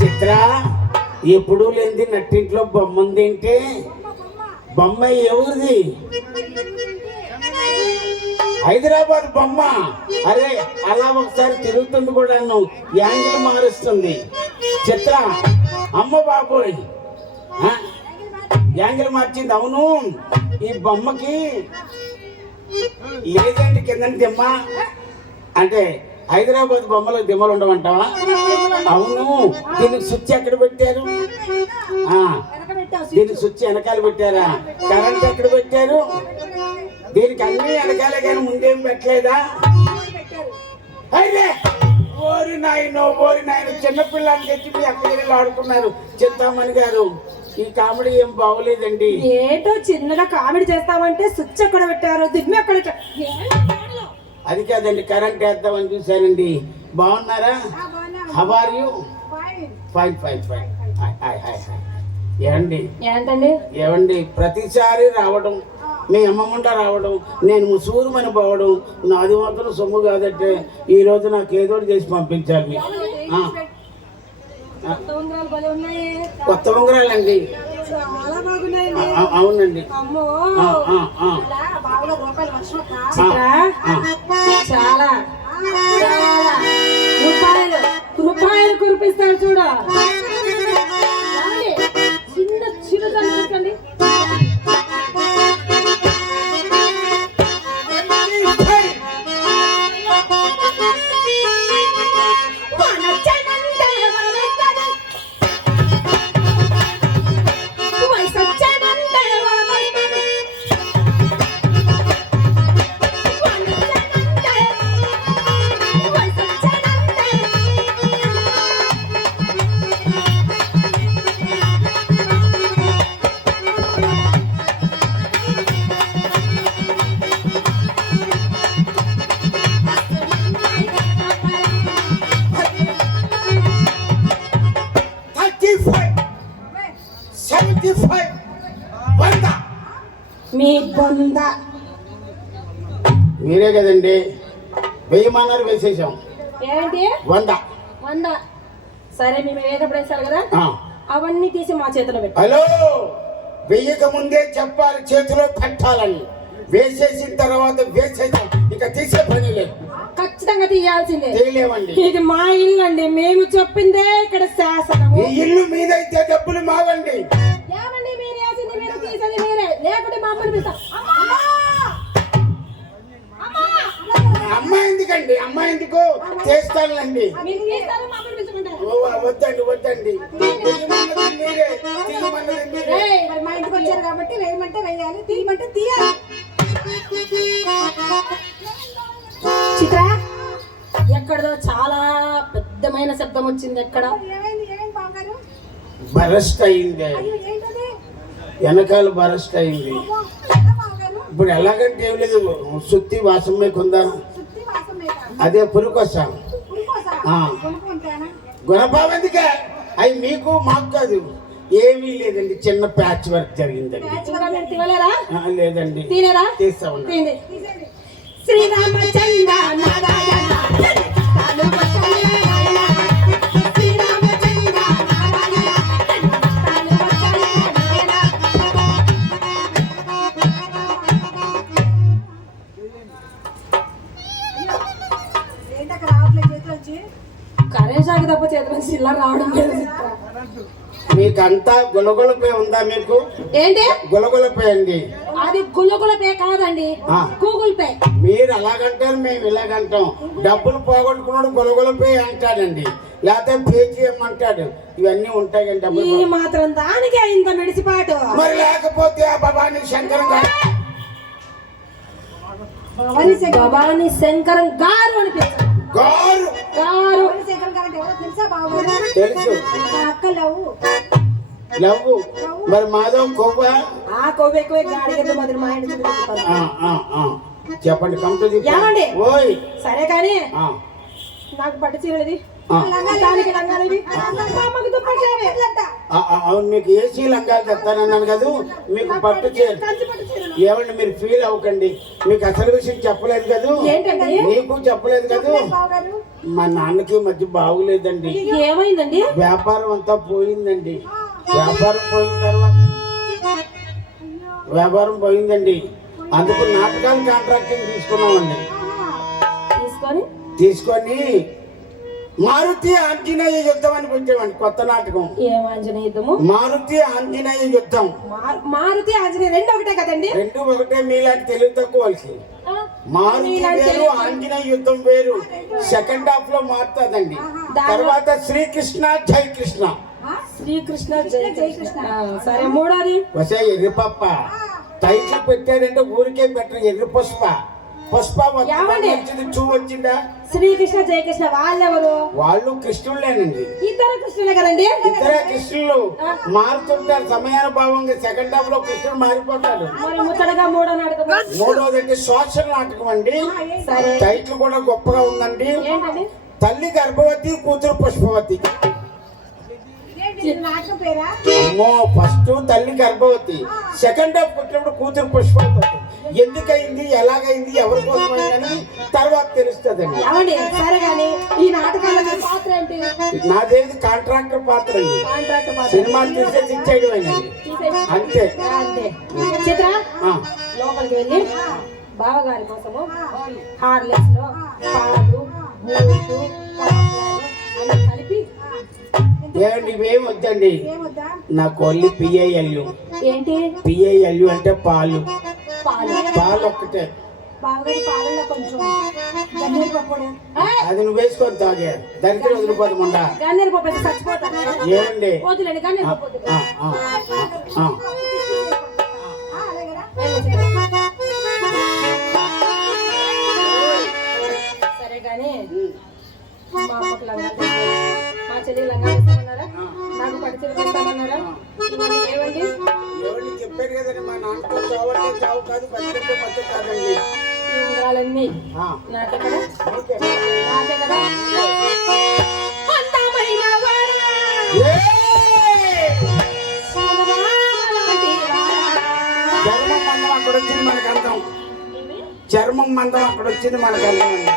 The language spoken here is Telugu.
చిత్ర ఎప్పుడు లేనిది నట్టింట్లో బొమ్మ ఉందేంటే? బొమ్మ ఎవరిది? హైదరాబాద్ బొమ్మ. అరే అలా ఒకసారి తిరుగుతుంది కూడా, యాంగిల్ మారుస్తుంది. చిత్ర అమ్మ బాబోయ్, యాంగిల్ మార్చింది. అవును, ఈ బొమ్మకి లేదండి కింద దిమ్మ. అంటే హైదరాబాద్ బొమ్మలో దిమ్మలు ఉండమంటావా? అవును, దీనికి స్విచ్ ఎక్కడ పెట్టారు? దీనికి స్విచ్ వెనకాల పెట్టారా? కరెంట్ ఎక్కడ పెట్టారు? దీనికి అన్ని వెనకాలే కానీ ముందేం పెట్టలేదా? అయితే ఓరి నాయనో చిన్నపిల్లలకి తెచ్చి మీ అక్కడికి ఆడుకున్నారు. చింతామణి గారు, ఈ కామెడీ ఏం బాగోలేదండి. ఏటో చిన్నగా కామెడీ చేస్తామంటే స్విచ్ ఎక్కడ పెట్టారు, దిమ్మ ఎక్కడ? అది కాదండి, కరెంట్ వేద్దామని చూశానండి. బాగున్నారా? How are you? Fine fine fine. ఏమండి ప్రతిసారి రావడం, మీ అమ్మమ్మంట రావడం, నేను ముసూరుమని పోవడం నాది మాత్రం సొమ్ము కాదంటే ఈ రోజు నాకు ఏదో చేసి పంపించాలి. కొత్త ఉంగరాలండి. అవునండి. చాలా రూపాయలు కురిపిస్తారు చూడ. చిన్న చిన్న కనిపించండి. మీ బొంద మీరే కదండి వెయ్యమన్నారు, వేసేసాం. ఏంటి 100? సరే, మేము వేగప్పుడు వేసారు కదా, అవన్నీ తీసి మా చేతిలో పెట్టి. హలో, వెయ్యక ముందే చెప్పాలి చేతిలో పెట్టాలని. వేసేసిన తర్వాత వేసేసాం, ఇక తీసే పని లేదు. ఖచ్చితంగా తీయాల్సిందే. తీయలేమండి, ఇది మా ఇల్లు అండి, మేము చెప్పిందే ఇక్కడ శాసనం. ఈ ఇల్లు మీదైతే డబ్బులు మావండి. ఏమండి, మీరు వేసింది మీరు, తీసేది మీరే, లేకుంటే మా అమ్మని పిలుస్తాం. అమ్మ ఎందుకండి? అమ్మ ఎందుకు చేస్తానండి? వద్దండి మీరే మా ఇంటికి వచ్చారు కాబట్టి వేయమంటే వేయాలి, తీయమంటే తీయాలి. చిత్ర, ఎక్కడదో చాలా పెద్దమైన శబ్దం వచ్చింది. ఎక్కడ? బరస్ట్ అయింది, వెనకాల బరస్ట్ అయింది. ఇప్పుడు ఎలాగంటే ఏం లేదు, సుత్తి వాసం మీకుందా? అదే పురుకొసా గుణపావం ఎందుకే? అవి మీకు మాకు కాదు, ఏమీ లేదండి, చిన్న ప్యాచ్ వర్క్ జరిగిందండి. లేదండి, తీస్తామండి. శ్రీరామచంద్ర నారాయణ కరేషాకి తప్ప చేతుల నుంచి ఇలా రావడం లేదు. మీకంతా గులగులపే ఉందా? మీకు ఏంటి గులగులపే అండి? అది గులగుల పే కాదండి, గూగుల్ పే. మీరు అలాగంటారు, మేము ఇలాగంటాం. డబ్బులు పోగొట్టుకున్నాడు గులగులపే అంటాడండి, లేకపోతే పేటీఎం అంటాడు. ఇవన్నీ ఉంటాయి కండి. ఈ మాత్రం దానికి ఇంత మెడిసిపాటు. మరి లేకపోతే ఆ భవానీ శంకరం గారు భవానీ శంకరం గారు అనిపిస్తారు. తెలుసు, లవ్వు. మరి మాధవ్ కొవ్వ కొవ్వెక్కువ గాడి మాత్రం మా ఇంటి చెప్పండి. సరే కానీ నాకు పట్టు చీరది ఆ. దానికి లంగాలు ఇవి. మా అమ్మకి దుప్పట్లు ఇవి. అవును, మీకు ఏసీ లంగాలు తెస్తానన్నాను కదా, మీకు పట్టు చీర. కంచి పట్టు చీరలు. ఏమండి మీరు ఫీల్ అవ్వకండి, మీకు అసలు విషయం చెప్పలేదు కదా, ఏంటండి? నీకు చెప్పలేదు కదా. మా నాన్నకి మధ్య బాగులేదండి, ఏమైందండి? వ్యాపారం అంతా పోయిందండి. వ్యాపారం పోయిన తర్వాత వ్యాపారం పోయిందండి, అందుకు నాటకాలు కాంట్రాక్టింగ్ తీసుకున్నామండి. తీసుకొని మారుతి ఆంజనేయ యుద్ధం అని పెట్టామండి, కొత్త నాటకం. ఏం ఆంజనేయ యుద్ధము? మారుతి ఆంజనేయ యుద్ధం. మారుతి ఆంజనేయ రెండు ఒకటే కదండి? రెండు ఒకటే, మీలాంటి తెలివి తక్కువ వాళ్ళకి. మారుతి వేరు, ఆంజనేయ యుద్ధం వేరు. సెకండ్ హాఫ్ లో మారుతుందండి. తర్వాత శ్రీకృష్ణ జై కృష్ణ. శ్రీకృష్ణ జై కృష్ణ. సరే, మూడోది వసే ఎర్రిపప్ప. టైటిల్ పెట్టారంటే ఊరికే పెట్టరు, ఎర్రి పుష్ప. పుష్ప వచ్చింది, చూ వచ్చిందా? శ్రీకృష్ణ జై కృష్ణ వాళ్ళెవరు? వాళ్ళు కృష్ణులేనండి. ఇద్దరు కృష్ణులే కదండి? ఇద్దరే కృష్ణులు. మారుతుంటారు సమయానుభావంగా. సెకండ్ హాఫ్ లో కృష్ణుడు మారిపోతాడు. మరి ముచ్చటగా మూడో నాటకం? మూడోదండి సోషల్ నాటకం అండి. టైటిల్ కూడా గొప్పగా ఉందండి. ఏంటండి? తల్లి గర్భవతి, కూతురు పుష్పవతి. అమ్మో, ఫస్ట్ తల్లి గర్భవతి, సెకండ్ హాఫ్ పుట్టినప్పుడు కూతురు పుష్పవతి. ఎందుకైంది, ఎలాగైంది, ఎవరి కోసం అయిందని తర్వాత తెలుస్తుందండి. సరే కానీ ఈ నాటకాల పాత్ర ఏంటి? నాదేది కాంట్రాక్టర్ పాత్ర అండి. సినిమా తీసేసి ఇచ్చేయడం అంతే. చిత్ర లోపలికి వెళ్ళి బావగారి కోసము హార్లెక్స్ లో పాలు, బూట్లు, అన్ని కలిపి. ఏమండి ఇవేం వద్దండి, నాకు ఓన్లీ పిఐఎల్యు. ఏంటి పిఐఎల్యు అంటే పాలు. పాలు ఒక్కటే. బావగారి పాలలో కొంచెం గన్నేరు పప్పు. అది నువ్వు వేసుకొని తాగే, దరిద్రం వదిలిపోతుందా? గన్నేరు పప్పు అయితే చచ్చిపోతాను. ఏమండి వదిలేండి, గన్నేరు పప్పు. సరే కానీ మా అమ్మకు లంగా, మా చెల్లి లంగా ఇస్తామన్నారా? నాకు పట్టు చీర ఇస్తామన్నారా? ఇవన్నీ ఏవండి? ఏమండి చెప్పారు కదండి, మా నాన్నతో చావంటే చావు కాదు, బతికంటే బతు కాదండి. ఈ ఉంగరాలన్నీ నాకే కదా? నాకే కదా? అందమైన వాడా, చర్మం మందం అక్కడ వచ్చింది మనకు అందం. చర్మం మందం అక్కడ వచ్చింది మనకు అందం అండి.